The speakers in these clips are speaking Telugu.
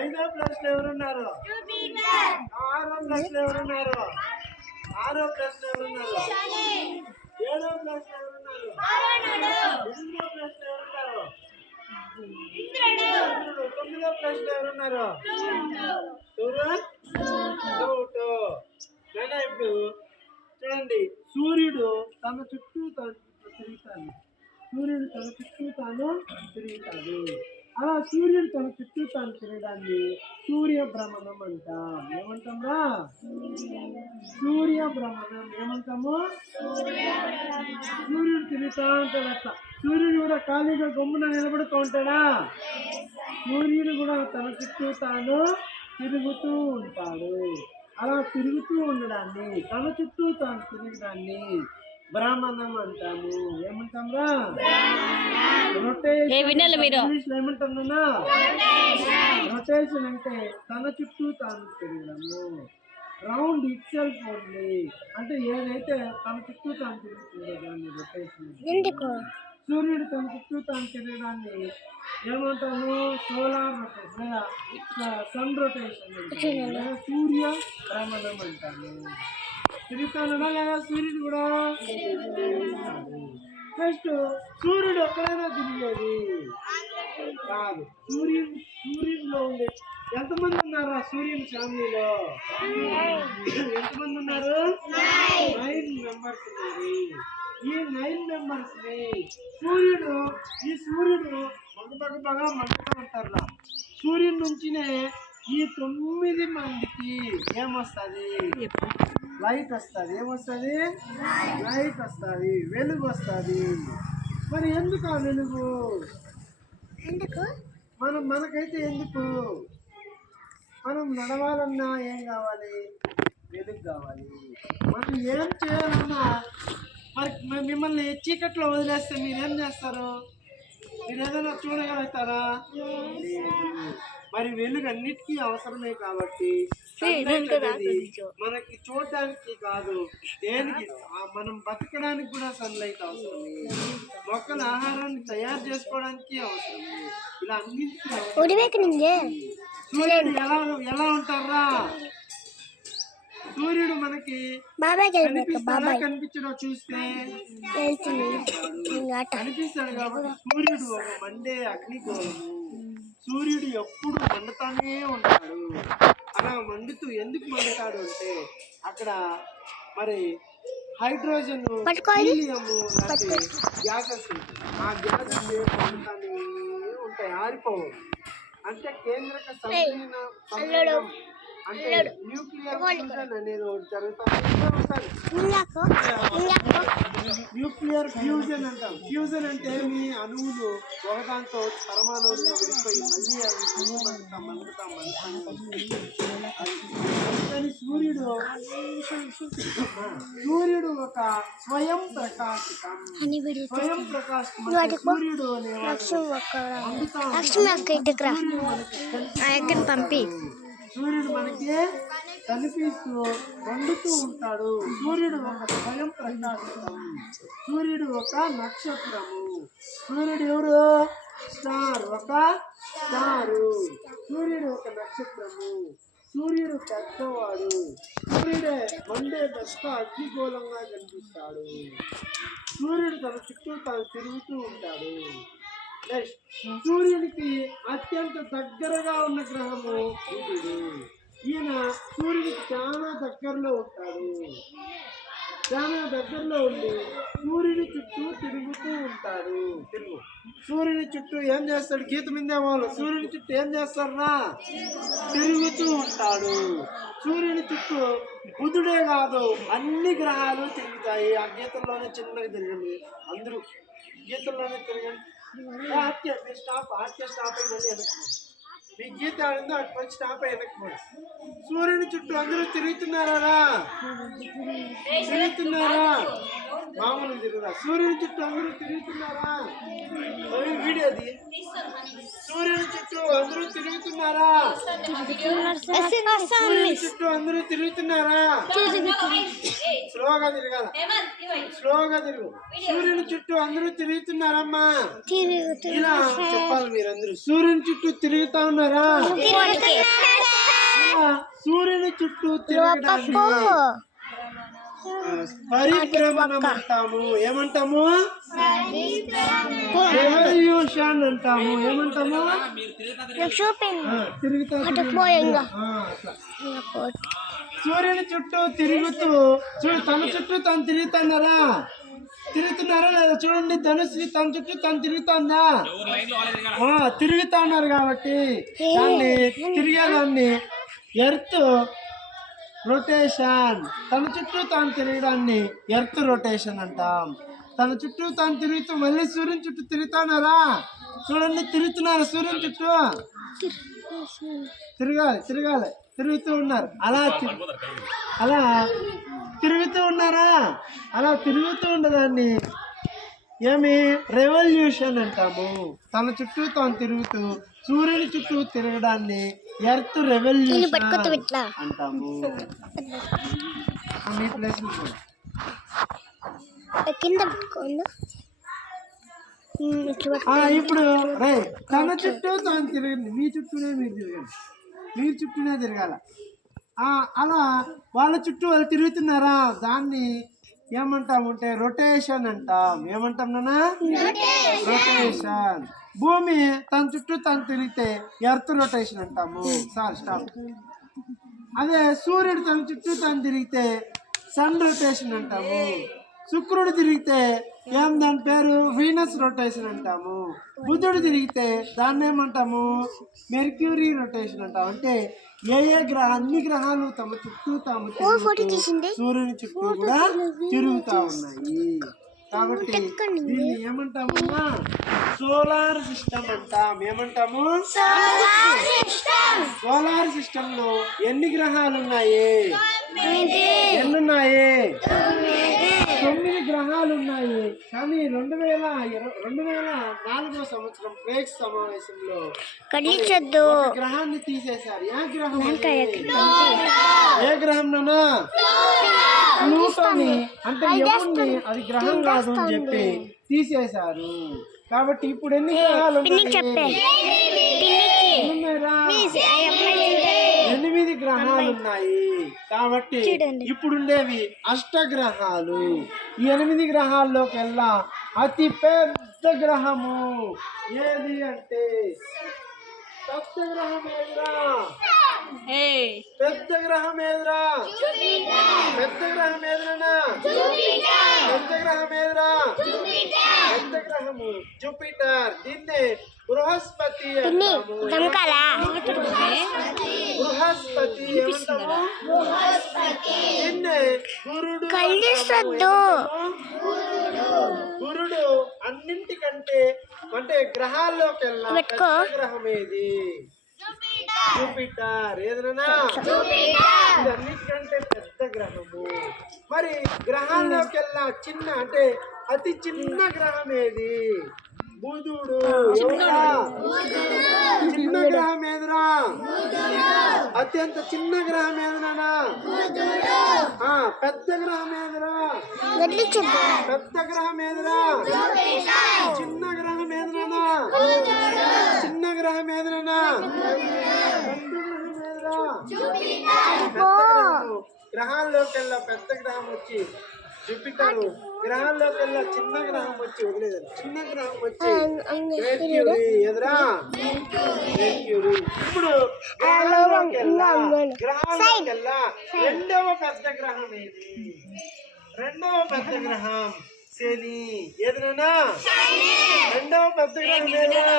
ఐదో ప్లేస్ లో ఎవరున్నారు? ఆరో ప్లేస్ లో ఎవరున్నారు? ఆరో ప్లేస్ లో ఎవరున్నారు? ఏడో ప్లేస్ లో ఎవరున్నారు? ఎనిమిదో ప్లేస్ లో ఎవరున్నారు? తొమ్మిదో ప్లేస్ లో ఎవరున్నారు? ఇప్పుడు చూడండి, సూర్యుడు తన చుట్టూ తాను తిరుగుతాడు. సూర్యుడు తన చుట్టూ తాను తిరుగుతాడు. అలా సూర్యుడు తన చుట్టూ తాను తిరగడాన్ని సూర్యభ్రమణం అంటాం. ఏమంటాంరా? సూర్యభ్రమణం. ఏమంటాము? సూర్యుడు తిరుగుతా ఉంటాడు. అట్లా సూర్యుడు కూడా ఖాళీగా గమ్మున నిలబడుతూ ఉంటాడా? సూర్యుడు కూడా తన చుట్టూ తాను తిరుగుతూ ఉంటాడు. అలా తిరుగుతూ ఉండడాన్ని, తన చుట్టూ తాను తిరగడాన్ని భ్రమణం అంటాము. ఏమంటాంరా? రొటేషన్. ఏమంటామన్నా? రొటేషన్ అంటే తన చుట్టూ తాను తిరగడము. రౌండ్ ఇట్ సెల్ఫ్ ఓన్లీ అంటే ఏదైతే తన చుట్టూ తాను తిరుగుతుందో దాన్ని రొటేషన్. సూర్యుడు తన చుట్టూ తాను తిరగడాన్ని ఏమంటాము? సోలార్ రొటేషన్, సన్ రొటేషన్ అంటాము. సూర్య భ్రమణం అంటాము. తిరుగుతానడా లేదా సూర్యుడు కూడా? నెక్స్ట్, సూర్యుడు ఎక్కడైనా తిరిగేది కాదు. సూర్యుడిలో ఉండే ఎంతమంది ఉన్నారా? సూర్యుని ఫ్యామిలీలో ఎంతమంది ఉన్నారు? 9 మెంబర్స్ ఉన్నారు. ఈ 9 మెంబర్స్ ని సూర్యుడు బాగా మండుతూ ఉంటారు. సూర్యుడి నుంచినే ఈ 9 మందికి ఏమొస్తుంది? లైట్ వస్తుంది. ఏమొస్తుంది? లైట్ వస్తుంది, వెలుగు వస్తుంది. మరి ఎందుకు ఆ వెలుగు? మనకైతే ఎందుకు? మనం నడవాలన్నా ఏం కావాలి? వెలుగు కావాలి. మనం ఏం చేయాలన్నా మరి మిమ్మల్ని చీకట్లో వదిలేస్తే మీరేం చేస్తారు? మీరు ఏదైనా చూడగలుగుతారా? మరి వెలుగు అన్నిటికీ అవసరమే. కాబట్టి మనకి చూడడానికి కాదు, దేనికి మనం బతకడానికి కూడా సన్లైట్ అవసరమే. మొక్కల ఆహారాన్ని తయారు చేసుకోవడానికి అవసరమే. ఇలా అన్నింటికీ సూర్యుడు ఎలా ఉంటారా? సూర్యుడు మనకి కనిపించడం చూస్తే కనిపిస్తాడు. కాబట్టి సూర్యుడు ఒక మండే అగ్నిగోళము. సూర్యుడు ఎప్పుడు మండుతానే ఉంటాడు. అలా మండుతూ ఎందుకు మండుతాడు అంటే అక్కడ మరి హైడ్రోజన్, హీలియం లాంటి గ్యాసెస్ ఉంటాయి. ఆ గ్యాసెస్ మండుతానే ఉంటాయి, ఆరిపోవు. అంటే కేంద్రక సంలీనం అంటే న్యూక్లియర్ ఫ్యూజన్ అనేది ఒకటి జరుగుతుంది. న్యూక్లియర్ ఫ్యూజన్ అంటాం. ఫ్యూజన్ అంటే మీ అణువులు ఒకదాంతో పరమాణువులుగా విడిపోయి మళ్ళీ అవి సూర్యుడు ఒక స్వయం ప్రకాశితం. స్వయం ప్రకాశం సూర్యుడు సూర్యుడు మనకి కనిపిస్తూ మండుతూ ఉంటాడు. సూర్యుడు ఒక స్వయం ప్రకాశితం. సూర్యుడు ఒక నక్షత్రము. సూర్యుడు ఎవరు? స్టార్. ఒక స్టారు. సూర్యుడు ఒక నక్షత్రము. సూర్యుడు పెద్దవాడు. సూర్యుడే మండే పెద్ద అగ్నిగోళంగా కనిపిస్తాడు. సూర్యుడు తన చుట్టూ తాను తిరుగుతూ ఉంటాడు. సూర్యునికి అత్యంత దగ్గరగా ఉన్న గ్రహము బుధుడు. ఈయన సూర్యుడికి చాలా దగ్గరలో ఉంటాడు. చాలా దగ్గరలో ఉండి సూర్యుని చుట్టూ తిరుగుతూ ఉంటాడు. సూర్యుని చుట్టూ ఏం చేస్తాడు? గీత మీదే వాళ్ళు సూర్యుని చుట్టూ ఏం చేస్తారా? తిరుగుతూ ఉంటాడు. సూర్యుని చుట్టూ బుధుడే కాదు, అన్ని గ్రహాలు తిరుగుతాయి. ఆ గీతల్లోనే చిన్నగా తిరగండి, అందరూ గీతల్లోనే తిరగండి. స్టాప్ అయినది వెనక్కి. మీ గీత ఆడిందో అటు వచ్చి స్టాప్ అయి వెనక్కి. సూర్యుని చుట్టూ అందరూ తిరుగుతున్నారా? మామూలు తిరుగురా. సూర్యుని చుట్టూ అందరూ తిరుగుతున్నారా? వీడియోది. సూర్యుని చుట్టూ అందరూ తిరుగుతున్నారు. తిరుగుతున్నారా? సూర్యుని చుట్టూ అందరూ తిరుగుతున్నారా? స్లోగా తిరగాల, స్లోగా తిరుగు. సూర్యుని చుట్టూ అందరూ తిరుగుతున్నారమ్మా. ఇలా చెప్పాలి మీరందరూ. సూర్యుని చుట్టూ తిరుగుతా ఉన్నారా? సూర్యుని చుట్టూ తిరగడాన్ని పరిభ్రమణం అంటాము. ఏమంటాము? రెవల్యూషన్ అంటాము. ఏమంటాము? సూర్యుని చుట్టూ తిరుగుతూ తన చుట్టూ తను తిరుగుతున్నారా? తిరుగుతున్నారా లేదా? చూడండి, ధనుసు తన చుట్టూ తను తిరుగుతుందా? తిరుగుతా ఉన్నారు కాబట్టి దాన్ని తిరిగేదాన్ని ఎర్త్ రొటేషన్. తన చుట్టూ తాను తిరగడాన్ని ఎర్త్ రొటేషన్ అంటాం. తన చుట్టూ తాను తిరుగుతూ మళ్ళీ సూర్యుని చుట్టూ తిరుగుతున్నారా? చూడండి, తిరుగుతున్నారు. సూర్యుని చుట్టూ తిరగాలి, తిరగాలి, తిరుగుతూ ఉన్నారు. అలా తిరుగుతూ ఉన్నారా? అలా తిరుగుతూ ఉండదాన్ని ఏమి రెవల్యూషన్ అంటాము. తన చుట్టూ తాను తిరుగుతూ సూర్యుని చుట్టూ తిరగడాన్ని ఎర్త్ రెవల్యూషన్ అంటాము. ఇప్పుడు తన చుట్టూ తాను తిరగండి. మీ చుట్టూనే మీరు తిరగండి. మీ చుట్టూనే తిరగాల. అలా వాళ్ళ చుట్టూ వాళ్ళు తిరుగుతున్నారా? దాన్ని ఏమంటామంటే రొటేషన్ అంటాం. ఏమంటాం నాన్న? రొటేషన్. భూమి తన చుట్టూ తను తిరిగితే ఎర్త్ రొటేషన్ అంటాము. Sir stop. అదే సూర్యుడు తన చుట్టూ తను తిరిగితే సన్ రొటేషన్ అంటాము. శుక్రుడు తిరిగితే దాని పేరు వీనస్ రొటేషన్ అంటాము. బుధుడు తిరిగితే దాన్ని ఏమంటాము? మెర్క్యూరీ రొటేషన్ అంటాము. అంటే అన్ని గ్రహాలు తమ చుట్టూ సూర్యుని చుట్టూ కూడా తిరుగుతా ఉన్నాయి. కాబట్టి దీన్ని ఏమంటామమ్మా? సోలార్ సిస్టమ్ అంటాం. ఏమంటాము? సోలార్ సిస్టమ్ లో ఎన్ని గ్రహాలు ఉన్నాయి? ఎన్నున్నాయి? 9 గ్రహాలు ఉన్నాయి. కానీ 2004 సంవత్సరం ప్రేక్ష సమావేశంలో గ్రహాన్ని తీసేశారు. ఏ గ్రహం? ఏ గ్రహం నానా? ప్లూటోని, అంటే యముడిని. అది గ్రహం కాదు అని చెప్పి తీసేశారు. కాబట్టి ఇప్పుడు ఎన్ని గ్రహాలు ఉన్నాయి? 8 గ్రహాలు ఉన్నాయి. కాబట్టి ఇప్పుడుండేవి అష్టగ్రహాలు. ఈ 8 గ్రహాల్లోకెల్లా అతి పెద్ద గ్రహము ఏది అంటే పెద్ద గ్రహం ఏదిరా? పెద్ద గ్రహం ఏదిరా? పెద్ద గ్రహం ఏదిరా? పెద్ద గ్రహం ఏదిరా? పెద్ద గ్రహము జూపిటర్. దీన్నే బృహస్పతి అంటాము. బృహస్పతి ఏమంటాము? దీన్నే గురుడు. గురుడు అన్నింటికంటే అంటే గ్రహాల్లోకెల్లా పెద్ద గ్రహం ఏది? జూపిటర్. ఏదైనా ఇది అన్నిటికంటే పెద్ద గ్రహము. మరి గ్రహాల్లోకెల్లా చిన్న అంటే అతి చిన్న గ్రహం ఏది? బుధుడు. చిన్న గ్రహం ఏదిరా? అత్యంత చిన్న గ్రహం ఏదైనా? పెద్ద గ్రహం ఏదిరా? పెద్ద గ్రహం ఏదిరా? చిన్న గ్రహం ఏదైనా? చిన్న గ్రహం ఏదైనా? గ్రహాల్లోకెల్లా పెద్ద గ్రహం వచ్చి జూపిటర్. గ్రహాల్లోకెల్లా చిన్న గ్రహం వచ్చి వదిలేదు. చిన్న గ్రహం వచ్చి మెర్క్యూరీ. ఎదురా? మెర్క్యూరీ. ఇప్పుడు గ్రహాల్లోకెల్లా రెండవ పెద్ద గ్రహం ఏది? రెండవ పెద్ద గ్రహం శని. ఏదైనా? రెండవ పెద్ద గ్రహం ఏదిరా?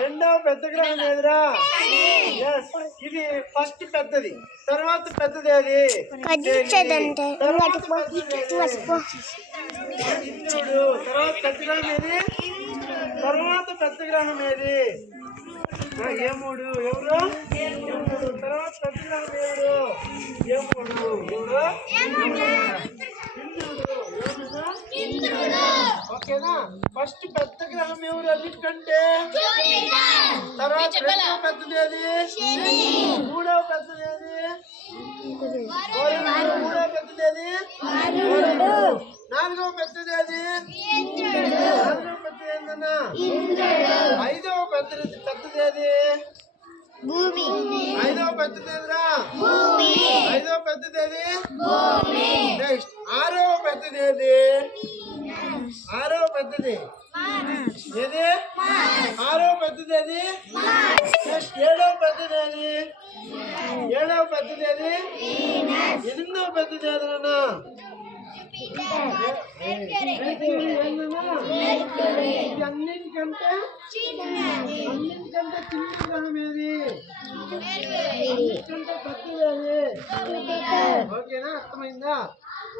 రెండవ పెద్ద గ్రహం ఏదిరా? ఇది ఫస్ట్ పెద్దది. తర్వాత పెద్దది అది ఇంద్రుడు. తర్వాత పెద్ద గ్రహం ఏది? తర్వాత పెద్ద గ్రహం ఏది? యముడు. ఎవరు? యముడు. తర్వాత పెద్ద గ్రహం ఎవరు? యముడు. ఎవరు? ఇంద్రుడు. ఇంద్రుడు. ఓకేనా? ఫస్ట్ పెద్ద గ్రహం ఎవరు అన్నిటికంటే? తర్వాత రెండవ పెద్దది ఏది? మూడవ పెద్దది ఏది? మూడవ పెద్దది ఏది? నాలుగవ పెద్దది ఏది? నాలుగవ పెద్దది ఏందన్నా? ఐదవ పెద్దది ఏది? భూమి. ఐదవ పెద్దది ఏదిరా? ఐదవ పెద్దది ఏది? నెక్స్ట్ ఆరవ పెద్దది ఏది? ఆరవ పెద్దది ఏది? ఆరవ పెద్దది ఏది? నెక్స్ట్ ఏడవ పెద్దది ఏది? ఏడవ పెద్దది ఏది? ఎనిమిదవ పెద్దది ఏదన్నా? అన్నింటికంటే చిన్న గ్రహం ఏది? అన్నిటికంటే పెద్దది ఏది? ఓకేనా? అర్థమైందా?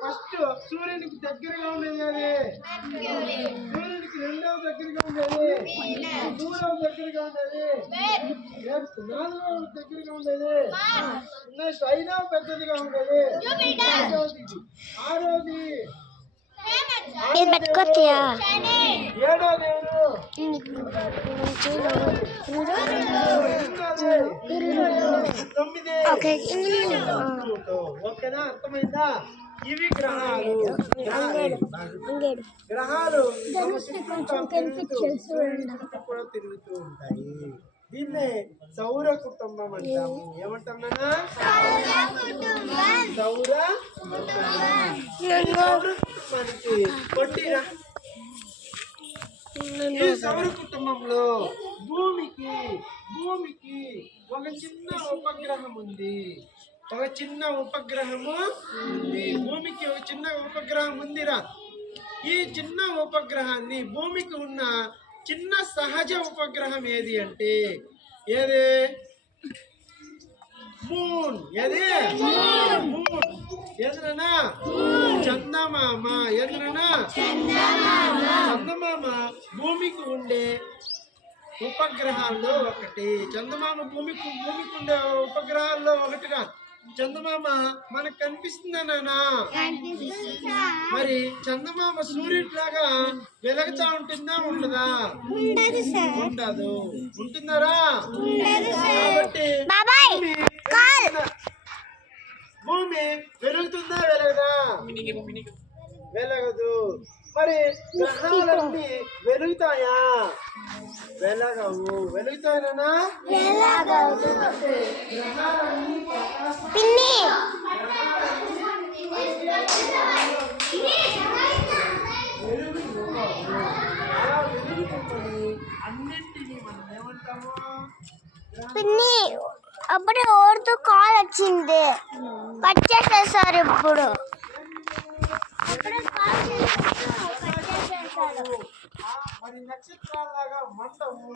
ఫస్ట్ సూర్యునికి దగ్గరగా ఉండేది ఏది? సూర్యునికి రెండవ దగ్గరగా ఉండేది, మూడవ దగ్గరగా ఉండేది, నాలుగవ దగ్గరగా ఉండేది, నెక్స్ట్ ఐదవ పెద్దదిగా ఉండేది, ఆరోది, ఏడోది ఎవరు? తొమ్మిది. ఓకేనా? అర్థమైందా? ఇవి గ్రహాలు. గ్రహాలు కూడా తిరుగుతూ ఉంటాయి. దీన్నే సౌర కుటుంబం అంటాము. ఏమంటామన్నా? సౌర కుటుంబానికి కొట్టిరా. ఈ సౌర కుటుంబంలో భూమికి ఒక చిన్న ఉపగ్రహం ఉంది. ఒక చిన్న ఉపగ్రహము ఉంది. భూమికి ఒక చిన్న ఉపగ్రహం ఉందిరా. ఈ చిన్న ఉపగ్రహాన్ని, భూమికి ఉన్న చిన్న సహజ ఉపగ్రహం ఏది అంటే ఏది? మూన్. ఏది? మూన్. ఎదురనా? చందమామ. ఎదురనా? చందమామ భూమికి ఉండే ఉపగ్రహాల్లో ఒకటి. చందమామ భూమికి ఉండే ఉపగ్రహాల్లో ఒకటిగా చందమామ మనకు కనిపిస్తుందా నానా? మరి చందమామ సూర్యుడిలాగా వెలుగుతా ఉంటుందా ఉండదా? ఉండదు. ఉంటుందరా? కాబట్టి భూమి వెలుగుతుందా వెలగదా? వెలగదు. మరి గ్రహాలన్నీ వెలుగుతాయా? వెలగవు. వెలుగుతాయనా? అన్నింటినీ మనం ఏమంటాము? పిన్ని అప్పుడు ఎవరితో కాల్ వచ్చింది, కట్ చేసేసారు. ఇప్పుడు మరి నక్షత్రాలాగా మంటవు.